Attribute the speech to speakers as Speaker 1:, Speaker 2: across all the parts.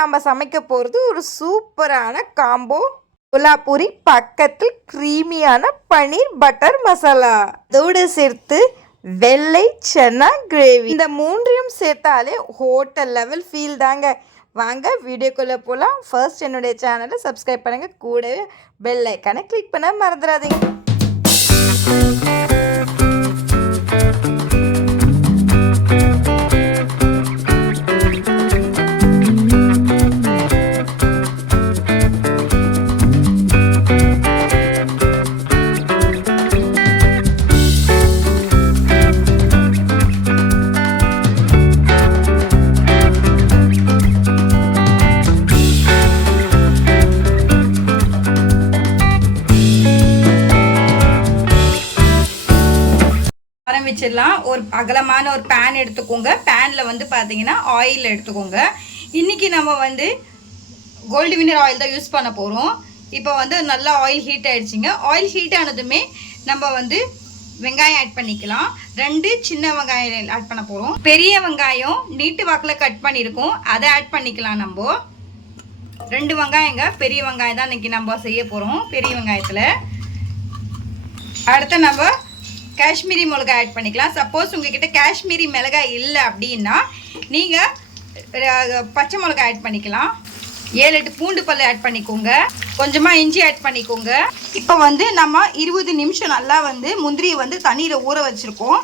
Speaker 1: நம்ம சமைக்க போகிறது ஒரு சூப்பரான காம்போ கொலாப்பூரி பக்கத்தில் க்ரீமியான பன்னீர் பட்டர் மசாலா. அதோடு சேர்த்து வெள்ளை சன்னா கிரேவி இந்த மூன்றையும் சேர்த்தாலே ஹோட்டல் லெவல் ஃபீல் தாங்க. வாங்க வீடியோக்குள்ளே போகலாம் ஃபர்ஸ்ட் என்னுடைய சேனலை சப்ஸ்கிரைப் பண்ணுங்கள் கூடவே பெல் ஐக்கானை கிளிக் பண்ண மறந்துடாதீங்க. பேன் எடுத்துக்கோங்க. பேனில் வந்து பார்த்தீங்கன்னா ஆயில் எடுத்துக்கோங்க. இன்றைக்கி நம்ம வந்து கோல்டு வினர் ஆயில் தான் யூஸ் பண்ண போகிறோம் இப்போ வந்து நல்லா ஆயில் ஹீட் ஆகிடுச்சிங்க ஆயில் ஹீட் ஆனதுமே நம்ம வந்து வெங்காயம் ஆட் பண்ணிக்கலாம். ரெண்டு சின்ன வெங்காயம் ஆட் பண்ண போகிறோம் பெரிய வெங்காயம் நீட்டு வாக்கில் கட் பண்ணியிருக்கோம் அதை ஆட் பண்ணிக்கலாம் நம்ம. ரெண்டு வெங்காயங்க பெரிய வெங்காயம் தான் இன்றைக்கி நம்ம செய்ய போகிறோம் பெரிய வெங்காயத்தில். அடுத்து நம்ம காஷ்மீரி மிளகா ஆட் பண்ணிக்கலாம். சப்போஸ் உங்ககிட்ட காஷ்மீரி மிளகாய் இல்லை அப்படின்னா நீங்கள் பச்சை மிளகா ஆட் பண்ணிக்கலாம். ஏழு எட்டு பூண்டு பல் ஆட் பண்ணிக்கோங்க. கொஞ்சமாக இஞ்சி ஆட் பண்ணிக்கோங்க. இப்போ வந்து நம்ம இருபது நிமிஷம் நல்லா வந்து முந்திரியை வந்து தண்ணியில் ஊற வச்சுருக்கோம்.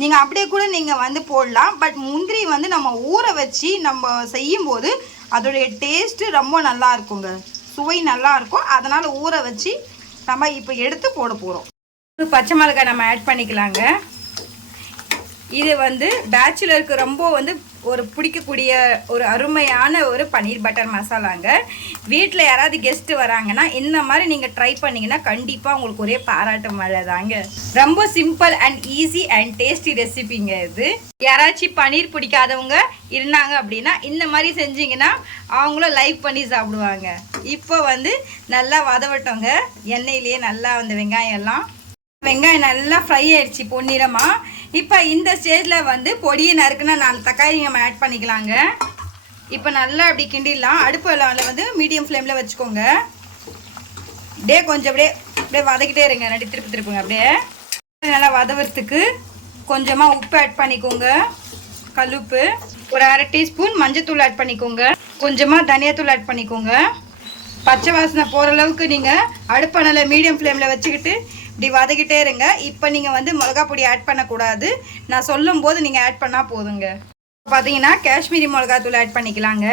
Speaker 1: நீங்கள் அப்படியே கூட நீங்கள் வந்து போடலாம். பட் முந்திரி வந்து நம்ம ஊற வச்சு நம்ம செய்யும்போது அதோடைய டேஸ்ட்டு ரொம்ப நல்லா இருக்குங்க. சுவை நல்லா இருக்கும். அதனால் ஊற வச்சு நம்ம இப்போ எடுத்து போட போகிறோம் ஒரு பச்சை மிளகாய் நம்ம ஆட் பண்ணிக்கலாங்க. இது வந்து பேச்சுலருக்கு ரொம்ப வந்து ஒரு பிடிக்கக்கூடிய ஒரு அருமையான ஒரு பன்னீர் பட்டர் மசாலாங்க. வீட்டில் யாராவது கெஸ்ட்டு வராங்கன்னா இந்த மாதிரி நீங்கள் ட்ரை பண்ணிங்கன்னா கண்டிப்பாக உங்களுக்கு ஒரே பாராட்டு மழை தாங்க ரொம்ப simple and easy and tasty ரெசிபிங்க இது. யாராச்சும் பன்னீர் பிடிக்காதவங்க இருந்தாங்க அப்படின்னா இந்த மாதிரி செஞ்சிங்கன்னா அவங்களும் லைக் பண்ணி சாப்பிடுவாங்க. இப்போ வந்து நல்லா வதவட்டோங்க. எண்ணெயிலேயே நல்லா வந்து வெங்காயம் எல்லாம் வெங்காயம் நல்லா ஃப்ரை ஆயிடுச்சு பொன்னிறமாக இப்போ இந்த ஸ்டேஜில் வந்து பொடியை நறுக்குன்னா நாலு தக்காளி நம்ம ஆட் பண்ணிக்கலாங்க. இப்போ நல்லா அப்படி கிண்டிடலாம். அடுப்பு லெவலில் வந்து மீடியம் ஃப்ளேமில் வச்சுக்கோங்க. அப்படியே கொஞ்சம் அப்படியே அப்படியே வதக்கிட்டே இருங்க. ரெண்டு திருப்பி திருப்புங்க அப்படியே. நல்லா வதவறதுக்கு கொஞ்சமாக உப்பு ஆட் பண்ணிக்கோங்க. கல்லுப்பு. ஒரு அரை டீஸ்பூன் மஞ்சத்தூள் ஆட் பண்ணிக்கோங்க. கொஞ்சமாக தனியாத்தூள் ஆட் பண்ணிக்கோங்க. பச்சை வாசனை போகிற அளவுக்கு நீங்கள் அடுப்பணலை மீடியம் ஃப்ளேமில் வச்சுக்கிட்டு இப்படி வதக்கிட்டே இருங்க. இப்போ நீங்கள் வந்து மிளகா பொடி ஆட் பண்ணக்கூடாது. நான் சொல்லும் போது நீங்கள் ஆட் பண்ணால் போதுங்க பார்த்தீங்கன்னா காஷ்மீரி மிளகாத்தூள் ஆட் பண்ணிக்கலாங்க.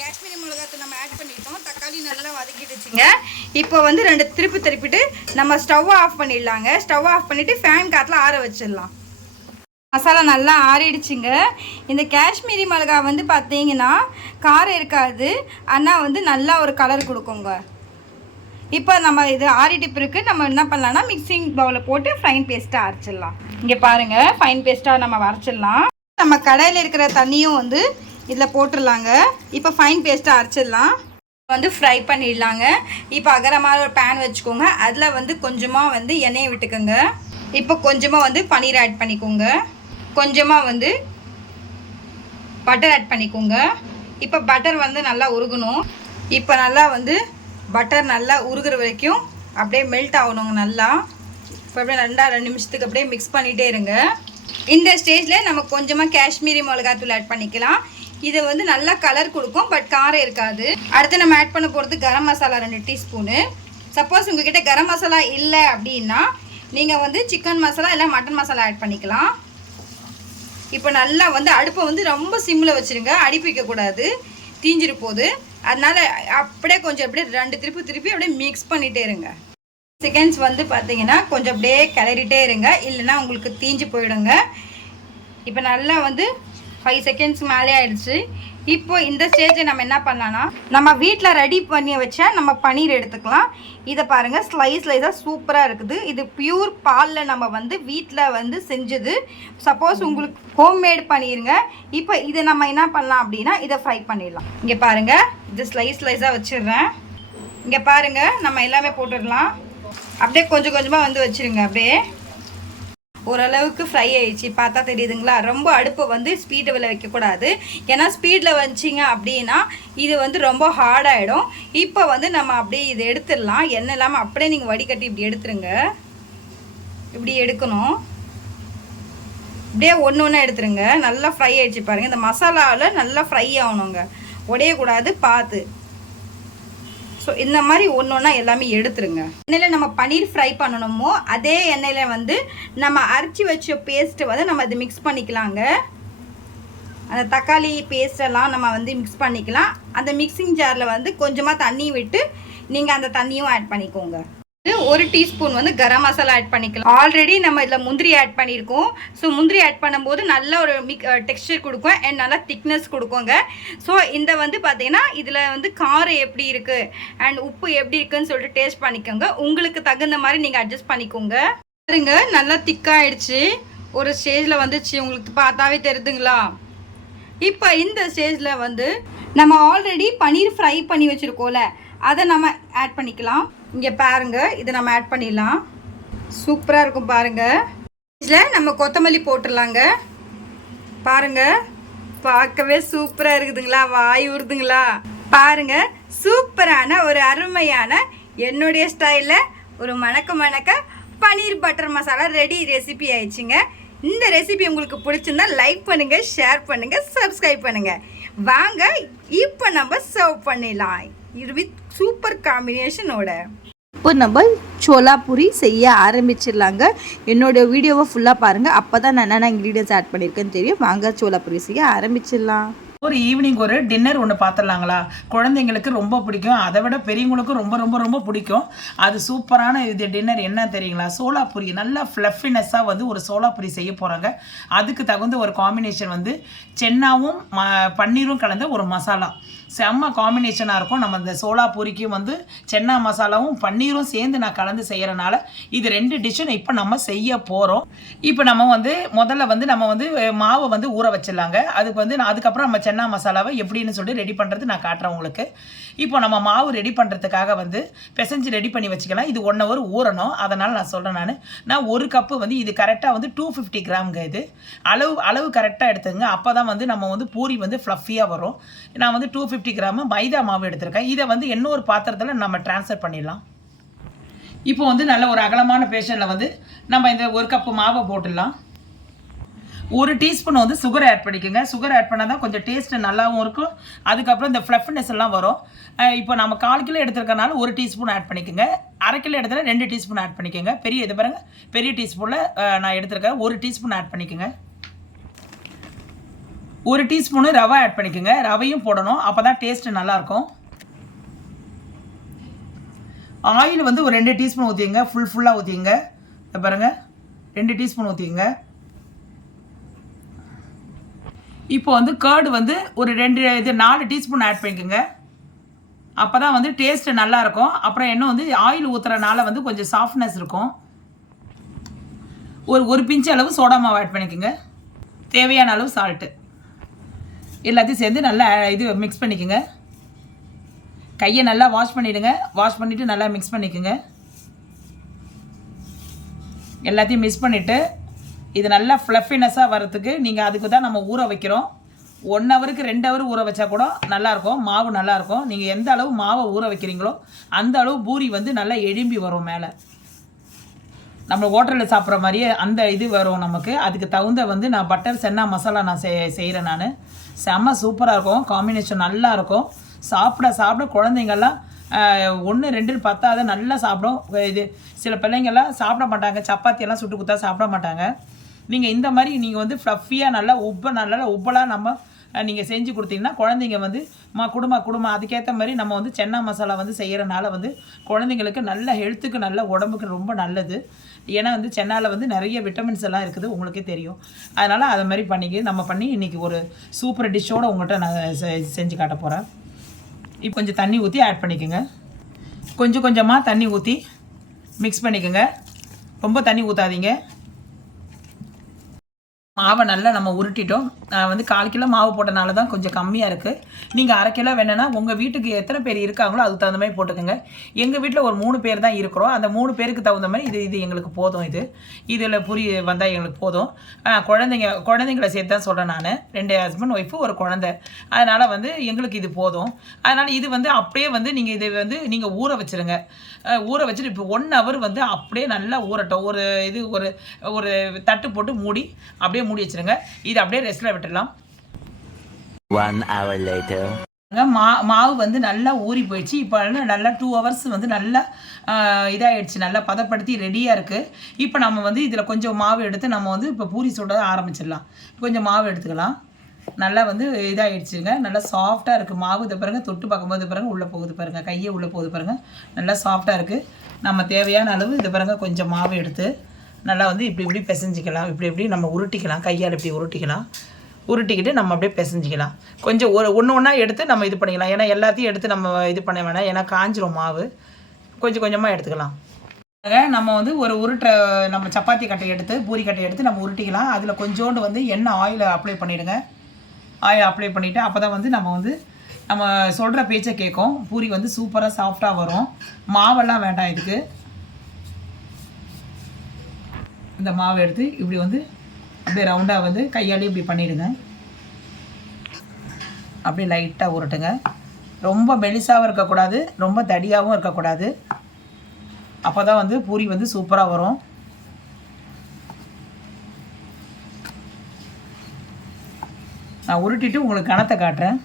Speaker 1: காஷ்மீரி மிளகாத்தூள் நம்ம ஆட் பண்ணிட்டோம். தக்காளி நல்லா வதக்கிடுச்சுங்க. இப்போ வந்து ரெண்டு திருப்பி திருப்பிட்டு நம்ம ஸ்டவ் ஆஃப் பண்ணிடலாங்க. ஸ்டவ் ஆஃப் பண்ணிவிட்டு ஃபேன் காற்றுல ஆற வச்சிடலாம். மசாலா நல்லா ஆறிடுச்சுங்க. இந்த காஷ்மீரி மிளகா வந்து பார்த்தீங்கன்னா காரம் இருக்காது. ஆனால் வந்து நல்லா ஒரு கலர் கொடுக்குங்க. இப்போ நம்ம இது ஆறிட்டு பிறகு நம்ம என்ன பண்ணலாம்னா மிக்சிங் பவுலில் போட்டு ஃபைன் பேஸ்ட்டாக அரைச்சிடலாம். இங்கே பாருங்கள் ஃபைன் பேஸ்ட்டாக நம்ம அரைச்சிடலாம் நம்ம கடையில் இருக்கிற தண்ணியும் வந்து இதில் போட்டுடலாங்க. இப்போ ஃபைன் பேஸ்ட்டாக அரைச்சிடலாம். வந்து ஃப்ரை பண்ணிடலாங்க. இப்போ அகரமாக ஒரு பேன் வச்சுக்கோங்க. அதில் வந்து கொஞ்சமாக வந்து எண்ணெயை விட்டுக்கோங்க. இப்போ கொஞ்சமாக வந்து பன்னீர் ஆட் பண்ணிக்கோங்க. கொஞ்சமாக வந்து பட்டர் ஆட் பண்ணிக்கோங்க. இப்போ பட்டர் வந்து நல்லா உருகணும். இப்போ நல்லா வந்து பட்டர் நல்லா உருகிற வரைக்கும் அப்படியே மெல்ட் ஆகணுங்க நல்லா. இப்போ அப்படியே ரெண்டா ரெண்டு நிமிஷத்துக்கு அப்படியே மிக்ஸ் பண்ணிகிட்டே இருங்க. இந்த ஸ்டேஜில் நம்ம கொஞ்சமாக காஷ்மீரி மிளகாத்தூள் ஆட் பண்ணிக்கலாம். இது வந்து நல்லா கலர் கொடுக்கும் பட் காரம் இருக்காது. அடுத்து நம்ம ஆட் பண்ண போகிறது கரம் மசாலா ரெண்டு டீஸ்பூனு சப்போஸ் உங்ககிட்ட கரம் மசாலா இல்லை அப்படின்னா நீங்கள் வந்து சிக்கன் மசாலா இல்லை மட்டன் மசாலா ஆட் பண்ணிக்கலாம். இப்போ நல்லா வந்து அடுப்பை வந்து ரொம்ப சிம்மில் வச்சுருங்க. அடிப்பு வைக்கக்கூடாது தீஞ்சிரு போகுது அதனால் அப்படியே கொஞ்சம் அப்படியே ரெண்டு திருப்பி திருப்பி அப்படியே மிக்ஸ் பண்ணிகிட்டே இருங்க. செகண்ட்ஸ் வந்து பார்த்தீங்கன்னா கொஞ்சம் அப்படியே கிளறிட்டே இருங்க. இல்லைன்னா உங்களுக்கு தீஞ்சு போயிடுங்க. இப்போ நல்லா வந்து ஃபைவ் செகண்ட்ஸ் மேலே ஆயிடுச்சு. இப்போ இந்த ஸ்டேஜை நம்ம என்ன பண்ணலான்னா நம்ம வீட்டில் ரெடி பண்ணி வச்ச நம்ம பன்னீர் எடுத்துக்கலாம். இதை பாருங்கள் ஸ்லைஸ் ஸ்லைஸாக சூப்பராக இருக்குது. இது பியூர் பாலில் நம்ம வந்து வீட்டில் வந்து செஞ்சது. சப்போஸ் உங்களுக்கு ஹோம்மேட் பண்ணிடுங்க இப்போ இதை நம்ம என்ன பண்ணலாம் அப்படின்னா இதை ஃப்ரை பண்ணிடலாம். இங்கே பாருங்கள் இது ஸ்லைஸ் ஸ்லைஸாக வச்சிடுறேன். இங்கே பாருங்கள் நம்ம எல்லாமே போட்டுடலாம். அப்படியே கொஞ்சம் கொஞ்சமாக வந்து வச்சுருங்க அப்படியே. ஓரளவுக்கு ஃப்ரை ஆயிடுச்சு. பார்த்தா தெரியுதுங்களா? ரொம்ப அடுப்பை வந்து ஸ்பீடில் வைக்கக்கூடாது. ஏன்னா ஸ்பீடில் வச்சிங்க அப்படின்னா இது வந்து ரொம்ப ஹார்டாகிடும் இப்போ வந்து நம்ம அப்படியே இது எடுத்துடலாம். எண்ணெய் இல்லாமல் அப்படியே நீங்கள் வடிகட்டி இப்படி எடுத்துருங்க. இப்படி எடுக்கணும். அப்படியே ஒன்று ஒன்றா எடுத்துருங்க. நல்லா ஃப்ரை ஆயிடுச்சு பாருங்கள் இந்த மசாலாவில் நல்லா ஃப்ரை ஆகணுங்க. உடையக்கூடாது பார்த்து ஸோ இந்த மாதிரி ஒன்று ஒன்றா எல்லாமே எடுத்துருங்க. எண்ணெயில் நம்ம பன்னீர் ஃப்ரை பண்ணணுமோ அதே எண்ணெயில் வந்து நம்ம அரைச்சி வச்ச பேஸ்ட்டை வந்து நம்ம இது மிக்ஸ் பண்ணிக்கலாங்க. அந்த தக்காளி பேஸ்டெல்லாம் நம்ம வந்து மிக்ஸ் பண்ணிக்கலாம். அந்த மிக்சிங் ஜாரில் வந்து கொஞ்சமாக தண்ணி விட்டு நீங்கள் அந்த தண்ணியும் ஆட் பண்ணிக்கோங்க. ஒரு டீஸ்பூன் வந்து கரம் மசாலா ஆட் பண்ணிக்கலாம். ஆல்ரெடி நம்ம இதில் முந்திரி ஆட் பண்ணியிருக்கோம். ஸோ முந்திரி ஆட் பண்ணும்போது நல்ல ஒரு மிக் டெக்ஸ்டர் கொடுக்கும் அண்ட் நல்லா திக்னஸ் கொடுக்குங்க. ஸோ இந்த வந்து பார்த்தீங்கன்னா இதில் வந்து காரம் எப்படி இருக்குது அண்ட் உப்பு எப்படி இருக்குன்னு சொல்லிட்டு டேஸ்ட் பண்ணிக்கோங்க. உங்களுக்கு தகுந்த மாதிரி நீங்கள் அட்ஜஸ்ட் பண்ணிக்கோங்க. பாருங்க நல்லா திக்காயிடுச்சு ஒரு ஸ்டேஜில் வந்துச்சு. உங்களுக்கு பார்த்தாவே தெரியுதுங்களா இப்போ இந்த ஸ்டேஜில் வந்து நம்ம ஆல்ரெடி பன்னீர் ஃப்ரை பண்ணி வச்சுருக்கோம்ல. அதை நம்ம ஆட் பண்ணிக்கலாம். இங்கே பாருங்கள் இதை நம்ம ஆட் பண்ணிடலாம். சூப்பராக இருக்கும் பாருங்கள் இதில் நம்ம கொத்தமல்லி போட்டுடலாங்க. பாருங்க பார்க்கவே சூப்பராக இருக்குதுங்களா? வாய் ஊறுதுங்களா? பாருங்க சூப்பரான ஒரு அருமையான என்னுடைய ஸ்டைலில் ஒரு மணக்க மணக்க paneer butter masala ready recipe ஆயிடுச்சுங்க. இந்த ரெசிபி உங்களுக்கு பிடிச்சிருந்தா லைக் பண்ணுங்கள் ஷேர் பண்ணுங்கள் சப்ஸ்கிரைப் பண்ணுங்கள் வாங்க இப்போ நம்ம சர்வ் பண்ணிடலாம். இது வித் சூப்பர் காம்பினேஷனோட
Speaker 2: இப்போ நம்ம சோலா பூரி செய்ய ஆரம்பிச்சிடலாங்க. என்னோட வீடியோவை ஃபுல்லாக பாருங்கள் அப்போ தான் நான் என்னென்ன இன்க்ரீடியன்ஸ் ஆட் பண்ணியிருக்கேன்னு தெரியும். வாங்க சோலா பூரி செய்ய ஆரம்பிச்சிடலாம்.
Speaker 3: ஒரு ஈவினிங் ஒரு டின்னர் ஒன்று பார்த்துடலாங்களா குழந்தைங்களுக்கு ரொம்ப பிடிக்கும். அதை விட பெரியவங்களுக்கும் ரொம்ப ரொம்ப ரொம்ப பிடிக்கும். அது சூப்பரான இது டின்னர் என்ன தெரியுங்களா? சோலாப்பூரி நல்லா ஃப்ளஃபினஸ்ஸாக வந்து ஒரு சோலாப்பூரி செய்ய போகிறாங்க அதுக்கு தகுந்த ஒரு காம்பினேஷன் வந்து சென்னாவும் ம பன்னீரும் கலந்த ஒரு மசாலா. செம்ம காம்பினேஷனாக இருக்கும். நம்ம இந்த சோலாப்பூரிக்கும் வந்து சென்னா மசாலாவும் பன்னீரும் சேர்ந்து நான் கலந்து செய்கிறனால இது ரெண்டு டிஷ்ஷும் இப்போ நம்ம செய்ய போகிறோம் இப்போ நம்ம வந்து முதல்ல வந்து நம்ம வந்து மாவை வந்து ஊற வச்சிடலாங்க. அதுக்கு வந்து நான் அதுக்கப்புறம் நம்ம சென்னா மசாலாவை எப்படின்னு சொல்லி ரெடி பண்ணுறது நான் காட்டுறேன் உங்களுக்கு. இப்போ நம்ம மாவு ரெடி பண்ணுறதுக்காக வந்து பிசைஞ்சு ரெடி பண்ணி வச்சுக்கலாம். இது ஒன் ஹவர் ஊறணும். அதனால் நான் சொல்கிறேன் நான். நான் ஒரு கப்பு வந்து இது கரெக்டாக வந்து டூ ஃபிஃப்டி கிராம்ங்க இது. அளவு அளவு கரெக்டாக எடுத்துங்க அப்போ தான் வந்து நம்ம வந்து பூரி வந்து ஃப்ளஃபியாக வரும். நான் வந்து டூ ஃபிஃப்டி கிராம் மைதா மாவு எடுத்திருக்கேன். இதை வந்து இன்னொரு பாத்திரத்தில் நம்ம ட்ரான்ஸ்ஃபர் பண்ணிடலாம். இப்போ வந்து நல்ல ஒரு அகலமான பேஷனில் வந்து நம்ம இந்த ஒரு கப்பு மாவை போட்டுடலாம். ஒரு டீஸ்பூன் வந்து சுகர் ஆட் பண்ணிக்கோங்க. சுகர் ஆட் பண்ணால் தான் கொஞ்சம் டேஸ்ட் நல்லாவும் இருக்கும். அதுக்கப்புறம் இந்த ஃப்ளஃப்னஸ் எல்லாம் வரும். இப்போ நம்ம கால் கிலோ எடுத்துருக்கனால ஒரு டீஸ்பூன் ஆட் பண்ணிக்கோங்க. அரை கிலோ எடுத்தால் ரெண்டு டீஸ்பூன் ஆட் பண்ணிக்கோங்க. பெரிய இது பாருங்க. பெரிய டீஸ்பூனில் நான் எடுத்துருக்கேன். ஒரு டீஸ்பூன் ஆட் பண்ணிக்கோங்க. ஒரு டீஸ்பூனு ரவை ஆட் பண்ணிக்கோங்க. ரவையும் போடணும். அப்போ தான் டேஸ்ட்டு நல்லாயிருக்கும். ஆயில் வந்து ஒரு ரெண்டு டீஸ்பூன் ஊற்றிங்க ஃபுல் ஃபுல்லாக ஊற்றிங்க பாருங்கள் ரெண்டு டீஸ்பூன் ஊற்றிங்க இப்போ வந்து கேர்டு வந்து ஒரு ரெண்டு இது நாலு டீஸ்பூன் ஆட் பண்ணிக்கோங்க. அப்போ தான் வந்து டேஸ்ட்டு நல்லாயிருக்கும். அப்புறம் என்ன வந்து ஆயில் ஊற்றுறனால வந்து கொஞ்சம் சாஃப்ட்னஸ் இருக்கும். ஒரு ஒரு பிஞ்சு அளவு சோடா மாவு ஆட் பண்ணிக்கோங்க. தேவையான அளவு சால்ட்டு எல்லாத்தையும் சேர்ந்து நல்லா இது மிக்ஸ் பண்ணிக்கோங்க. கையை நல்லா வாஷ் பண்ணிவிடுங்க வாஷ் பண்ணிவிட்டு நல்லா மிக்ஸ் பண்ணிக்கோங்க. எல்லாத்தையும் மிக்ஸ் பண்ணிவிட்டு இது நல்லா ஃப்ளஃபினஸாக வரத்துக்கு நீங்கள் அதுக்கு தான் நம்ம ஊற வைக்கிறோம். ஒன் ஹவருக்கு ரெண்டு ஹவர் ஊற வச்சா கூட நல்லாயிருக்கும் மாவு நல்லாயிருக்கும் நீங்கள் எந்த அளவு மாவை ஊற வைக்கிறீங்களோ அந்த அளவு பூரி வந்து நல்லா எழும்பி வரும் மேலே. நம்ம ஹோட்டலில் சாப்பிட்ற மாதிரியே அந்த இது வரும் நமக்கு. அதுக்கு தகுந்த வந்து நான் பட்டர் சென்னா மசாலா நான் செய் செய்கிறேன் நான். செம்ம சூப்பராக இருக்கும். காம்பினேஷன் நல்லா இருக்கும். சாப்பிட சாப்பிட குழந்தைங்கள்லாம் ஒன்று ரெண்டுன்னு பத்தாத நல்லா சாப்பிடும். இது சில பிள்ளைங்கள்லாம் சாப்பிட மாட்டாங்க. சப்பாத்தியெல்லாம் சுட்டு கொடுத்தா சாப்பிட மாட்டாங்க. நீங்கள் இந்த மாதிரி நீங்கள் வந்து ஃப்ளஃபியாக நல்லா உப்ப நல்லா உப்பலாக நம்ம நீங்கள் செஞ்சு கொடுத்தீங்கன்னா குழந்தைங்க வந்து மா குடும்ப குடும்பம் அதுக்கேற்ற மாதிரி நம்ம வந்து சென்னா மசாலா வந்து செய்கிறனால வந்து குழந்தைங்களுக்கு நல்ல ஹெல்த்துக்கு நல்ல உடம்புக்கு ரொம்ப நல்லது. ஏன்னா வந்து சென்னாவில் வந்து நிறைய விட்டமின்ஸ் எல்லாம் இருக்குது உங்களுக்கே தெரியும். அதனால் அதை மாதிரி பண்ணிக்க நம்ம பண்ணி இன்றைக்கி ஒரு சூப்பர் டிஷ்ஷோடு உங்கள்கிட்ட நான் செ- செஞ்சு காட்ட போகிறேன் இப்போ கொஞ்சம் தண்ணி ஊற்றி ஆட் பண்ணிக்கோங்க. கொஞ்சம் கொஞ்சமாக தண்ணி ஊற்றி மிக்ஸ் பண்ணிக்கோங்க. ரொம்ப தண்ணி ஊற்றாதீங்க மாவை நல்லா நம்ம உருட்டிட்டோம். நான் வந்து கால் கிலோ மாவு போட்டனால தான் கொஞ்சம் கம்மியாக இருக்குது நீங்கள் அரை கிலோ வேணுன்னா உங்கள் வீட்டுக்கு எத்தனை பேர் இருக்காங்களோ அதுக்கு தகுந்த மாதிரி போட்டுக்கோங்க. எங்கள் வீட்டில் ஒரு மூணு பேர் தான் இருக்கிறோம். அந்த மூணு பேருக்கு தகுந்த மாதிரி இது இது எங்களுக்கு போதும் இது. இதில் புரி வந்தால் எங்களுக்கு போதும். குழந்தைங்க குழந்தைங்கள சேர்த்து தான் சொல்கிறேன் நான். ரெண்டு ஹஸ்பண்ட் ஒய்ஃபு ஒரு குழந்தை. அதனால் வந்து எங்களுக்கு இது போதும். அதனால் இது வந்து அப்படியே வந்து நீங்கள் இதை வந்து நீங்கள் ஊற வச்சுருங்க. ஊற வச்சுட்டு இப்போ ஒன் ஹவர் வந்து அப்படியே நல்லா ஊறட்டும். ஒரு இது ஒரு ஒரு தட்டு போட்டு மூடி அப்படியே மூடி வச்சிருங்க. இது அப்படியே ரெஸ்ட்டில் விட்டுடலாம். மா மாவு வந்து நல்லா ஊறி போயிடுச்சு. இப்போ நல்லா டூ ஹவர்ஸ் வந்து நல்லா ஆஹ், இதாயிடுச்சு. நல்லா பதப்படுத்தி ரெடியாக இருக்குது இப்போ நம்ம வந்து இதில் கொஞ்சம் மாவு எடுத்து நம்ம வந்து இப்போ பூரி சுட ஆரம்பிச்சிடலாம். கொஞ்சம் மாவு எடுத்துக்கலாம். நல்லா வந்து இதாகிடுச்சுங்க நல்லா சாஃப்டாக இருக்குது மாவு இதை பாருங்க தொட்டு பார்க்கும்போது பாருங்க உள்ளே போகுது பாருங்கள் கையே உள்ளே போகுது பாருங்கள் நல்லா சாஃப்டாக இருக்குது நம்ம தேவையான அளவு இதை பாருங்க கொஞ்சம் மாவு எடுத்து நல்லா வந்து இப்படி இப்படி பிசைஞ்சிக்கலாம் இப்படி இப்படி நம்ம உருட்டிக்கலாம் கையால் இப்படி உருட்டிக்கலாம். உருட்டிக்கிட்டு நம்ம அப்படியே பிசைஞ்சிக்கலாம். கொஞ்சம் ஒரு ஒன்று ஒன்றா எடுத்து நம்ம இது பண்ணிக்கலாம். ஏன்னா எல்லாத்தையும் எடுத்து நம்ம இது பண்ண வேணாம். ஏன்னா காஞ்சிரும் மாவு. கொஞ்சம் கொஞ்சமாக எடுத்துக்கலாம். நம்ம வந்து ஒரு உருட்ட நம்ம சப்பாத்தி கட்டை எடுத்து பூரி கட்டை எடுத்து நம்ம உருட்டிக்கலாம். அதில் கொஞ்சோண்டு வந்து எண்ணெய் ஆயில் அப்ளை பண்ணிவிடுங்க ஆயில் அப்ளை பண்ணிவிட்டு அப்போ தான் வந்து நம்ம வந்து நம்ம சொல்கிற பேச்சை கேட்கும். பூரி வந்து சூப்பராக சாஃப்டாக வரும். மாவெல்லாம் வேண்டாம் இதுக்கு. இந்த மாவை எடுத்து இப்படி வந்து அப்படியே ரவுண்டாக வந்து கையாலே இப்படி பண்ணிவிடுங்க அப்படியே லைட்டாக உருட்டுங்க. ரொம்ப மெலிசாவும் இருக்கக்கூடாது ரொம்ப தடியாகவும் இருக்கக்கூடாது. அப்போ தான் வந்து பூரி வந்து சூப்பராக வரும். நான் உருட்டிட்டு உங்களுக்கு கணத்தை காட்டுறேன்.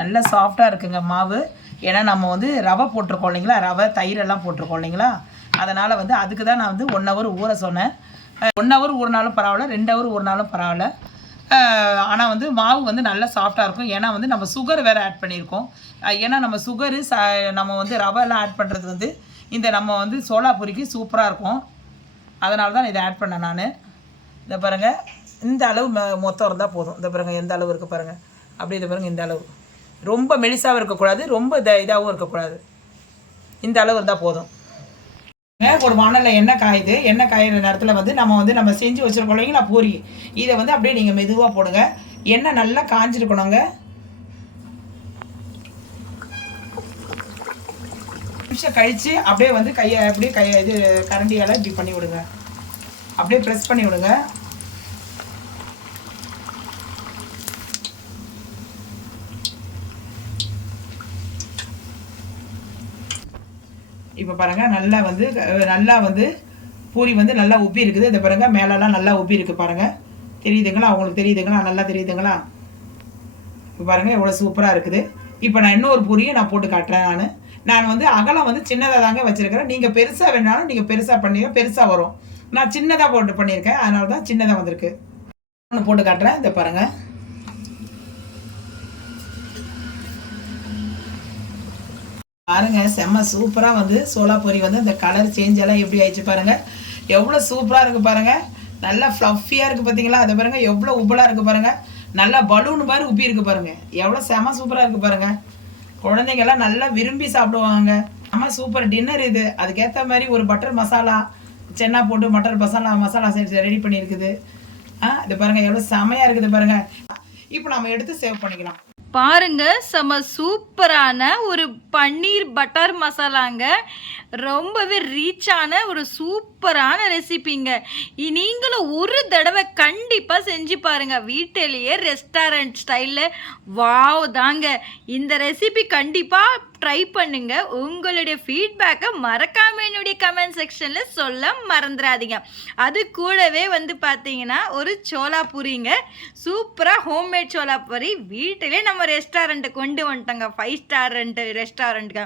Speaker 3: நல்ல சாஃப்டாக இருக்குங்க மாவு. ஏன்னா நம்ம வந்து ரவை போட்டிருக்கோம் இல்லைங்களா? ரவை தயிரெல்லாம் போட்டிருக்கோம் இல்லைங்களா? அதனால் வந்து அதுக்கு தான் நான் வந்து ஒன் ஹவர் ஊற சொன்னேன். ஒன் ஹவர் ஊறினாலும் பரவாயில்ல ரெண்டு ஹவர் ஊறினாலும் பரவாயில்ல. ஆனால் வந்து மாவு வந்து நல்லா சாஃப்டாக இருக்கும். ஏன்னா வந்து நம்ம சுகர் வேறு ஆட் பண்ணியிருக்கோம். ஏன்னா நம்ம சுகரு ச நம்ம வந்து ரவை எல்லாம் ஆட் பண்ணுறது வந்து இந்த நம்ம வந்து சோலாப்பூரிக்கு சூப்பராக இருக்கும். அதனால தான் இதை ஆட் பண்ணேன் நான். இதை பாருங்கள் இந்த அளவு மொ- மொத்தம் இருந்தால் போதும். இந்த பாருங்கள் எந்த அளவு இருக்குது பாருங்கள் அப்படி இதை பாருங்கள் இந்த அளவு. ரொம்ப மெலிசாகவும் இருக்கக்கூடாது ரொம்ப த இதாகவும் இருக்கக்கூடாது. இந்த அளவு இருந்தால் போதும். ஒரு வானலில் எண்ணெய் காயுது எண்ணெய் காயிற நேரத்தில் வந்து நம்ம வந்து நம்ம செஞ்சு வச்சுருக்கோம் இல்லைங்களா பூரி. இதை வந்து அப்படியே நீங்கள் மெதுவாக போடுங்க. எண்ணெய் நல்லா காஞ்சிருக்கணுங்க. நிமிஷம் கழித்து அப்படியே வந்து கையை அப்படியே கையை இது கரண்டியால் இப்படி பண்ணி விடுங்க. அப்படியே ப்ரெஸ் பண்ணி விடுங்க. இப்போ பாருங்கள் நல்லா வந்து நல்லா வந்து பூரி வந்து நல்லா உப்பி இருக்குது. இதை பாருங்கள் மேலெல்லாம் நல்லா உப்பி இருக்குது பாருங்கள் தெரியுதுங்களா? அவங்களுக்கு தெரியுதுங்களா? நல்லா தெரியுதுங்களா? இப்போ பாருங்கள் எவ்வளோ சூப்பராக இருக்குது. இப்போ நான் இன்னொரு பூரியும் நான் போட்டு காட்டுறேன் நான். நான் வந்து அகலம் வந்து சின்னதாக தாங்க வச்சுருக்கிறேன். நீங்கள் பெருசாக வேணாலும் நீங்கள் பெருசாக பண்ணீங்க பெருசாக வரும். நான் சின்னதாக போட்டு பண்ணியிருக்கேன். அதனால தான் சின்னதாக வந்திருக்கு. ஒன்று போட்டு காட்டுறேன். இதை பாருங்கள் பாருங்க செம்ம சூப்பராக வந்து சோலாபூரி வந்து இந்த கலர் சேஞ்ச் எல்லாம் எப்படி ஆயிடுச்சு பாருங்க. எவ்வளோ சூப்பராக இருக்கு பாருங்க. நல்லா ஃப்ளஃபியாக இருக்கு பார்த்தீங்களா அதை பாருங்க எவ்வளோ உப்பலாக இருக்கு பாருங்க. நல்லா பலூன் மாதிரி உப்பி இருக்கு பாருங்க. எவ்வளோ செம்ம சூப்பராக இருக்கு பாருங்க. குழந்தைங்கள்லாம் நல்லா விரும்பி சாப்பிடுவாங்க. செம்ம சூப்பர் டின்னர் இது. அதுக்கேற்ற மாதிரி ஒரு பட்டர் மசாலா சென்னா போட்டு மட்டர் மசாலா மசாலா ரெடி பண்ணியிருக்குது. ஆ இது பாருங்க எவ்வளோ செமையாக இருக்குது பாருங்க. இப்போ நம்ம எடுத்து சேவ் பண்ணிக்கலாம்.
Speaker 1: பாருங்க செம சூப்பரான ஒரு பன்னீர் பட்டர் மசாலாங்க. ரொம்பவே ரீச்சான ஒரு சூப்பரான ரெசிபிங்க நீங்களும் ஒரு தடவை கண்டிப்பாக செஞ்சு பாருங்க. வீட்டிலேயே ரெஸ்டாரண்ட் ஸ்டைலில் வாவ் தாங்க. இந்த ரெசிபி கண்டிப்பாக ட்ரை பண்ணுங்க. உங்களுடைய ஃபீட்பேக்கை மறக்காம என்னுடைய கமெண்ட் செக்ஷனில் சொல்ல மறந்துடாதீங்க. அது கூடவே வந்து பார்த்தீங்கன்னா ஒரு சோலா பூரிங்க சூப்பராக ஹோம்மேட் சோலா பூரி வீட்டிலே நம்ம ரெஸ்டாரண்ட்டை கொண்டு வந்துட்டோங்க. ஃபைவ் ஸ்டார் ரெஸ்டாரண்ட்டுங்க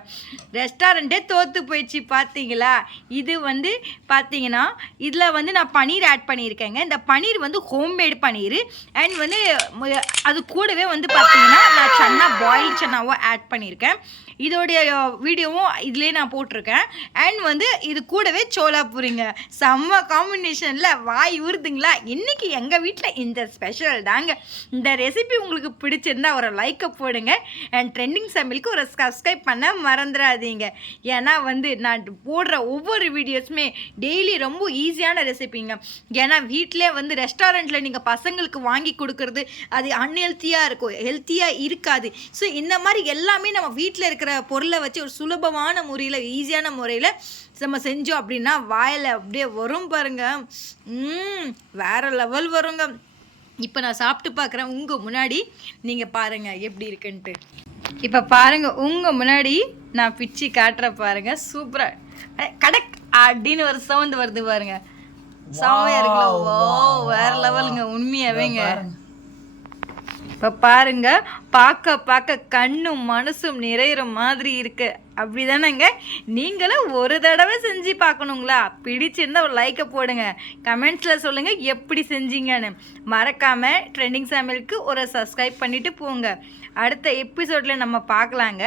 Speaker 1: ரெஸ்டாரண்ட்டே தோற்று போயிடுச்சு பார்த்தீங்களா இது வந்து பார்த்தீங்கன்னா இதில் வந்து நான் பன்னீர் ஆட் பண்ணியிருக்கேங்க. இந்த பன்னீர் வந்து ஹோம்மேட் பன்னீர் அண்ட் வந்து அது கூடவே வந்து பார்த்தீங்கன்னா நான் சன்னா பாயில் சன்னாவோ ஆட் பண்ணியிருக்கேன். இதோடைய வீடியோவும் இதுலேயே நான் போட்டிருக்கேன். அண்ட் வந்து இது கூடவே சோலா பூரிங்க செம்ம காம்பினேஷனில் வாய் ஊறுதுங்களா? இன்றைக்கி எங்கள் வீட்டில் இந்த ஸ்பெஷல் தாங்க. இந்த ரெசிபி உங்களுக்கு பிடிச்சிருந்தா ஒரு லைக்கை போடுங்க. அண்ட் ட்ரெண்டிங் சமையலுக்கு ஒரு சப்ஸ்கிரைப் பண்ண மறந்துடாதீங்க. ஏன்னா வந்து நான் போடுற ஒவ்வொரு வீடியோஸுமே டெய்லி ரொம்ப ஈஸியான ரெசிபிங்க ஏன்னா வீட்டிலே வந்து ரெஸ்டாரண்ட்டில் நீங்கள் பசங்களுக்கு வாங்கி கொடுக்குறது அது அன்ஹெல்த்தியாக இருக்கும். ஹெல்த்தியாக இருக்காது. ஸோ இந்த மாதிரி எல்லாமே நம்ம வீட்டில் இருக்கிற பொருளை வச்சு ஒரு சுலபமான முறையில் ஈஸியான முறையில் நம்ம செஞ்சோம் அப்படின்னா வாயில் அப்படியே வரும் பாருங்க. ம் வேற லெவல் வருங்க. இப்போ நான் சாப்பிட்டு பார்க்குறேன். உங்கள் முன்னாடி நீங்கள் பாருங்கள் எப்படி இருக்குன்ட்டு. இப்போ பாருங்க உங்கள் முன்னாடி நான் பிச்சு காட்டுற பாருங்க. சூப்பராக கடக் அப்படின்னு ஒரு சவுண்ட் வருது பாருங்க. செம்மையா இருக்குல்ல. ஓ வேற லெவலுங்க உண்மையாவேங்க. இப்போ பாருங்க பார்க்க பார்க்க கண்ணும் மனசும் நிறையிற மாதிரி அப்படி அப்படிதானேங்க. நீங்களும் ஒரு தடவை செஞ்சு பார்க்கணுங்களா? பிடிச்சிருந்தா ஒரு லைக்கை போடுங்க. கமெண்ட்ஸில் சொல்லுங்கள் எப்படி செஞ்சீங்கன்னு. மறக்காமல் ட்ரெண்டிங் சமையலுக்கு ஒரு சப்ஸ்கிரைப் பண்ணிவிட்டு போங்க. அடுத்த எபிசோடில் நம்ம பார்க்கலாங்க.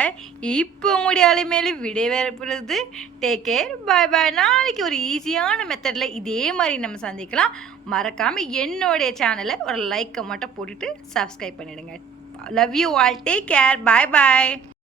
Speaker 1: இப்போ உங்களுடைய மேலே விடைபெறுறது டேக் கேர் பாய் பாய் நாளைக்கு ஒரு ஈஸியான மெத்தடில் இதே மாதிரி நம்ம சந்திக்கலாம். மறக்காமல் என்னுடைய சேனலை ஒரு லைக்கை மட்டும் போட்டுட்டு சப்ஸ்கிரைப் பண்ணிவிடுங்க love you all take care bye bye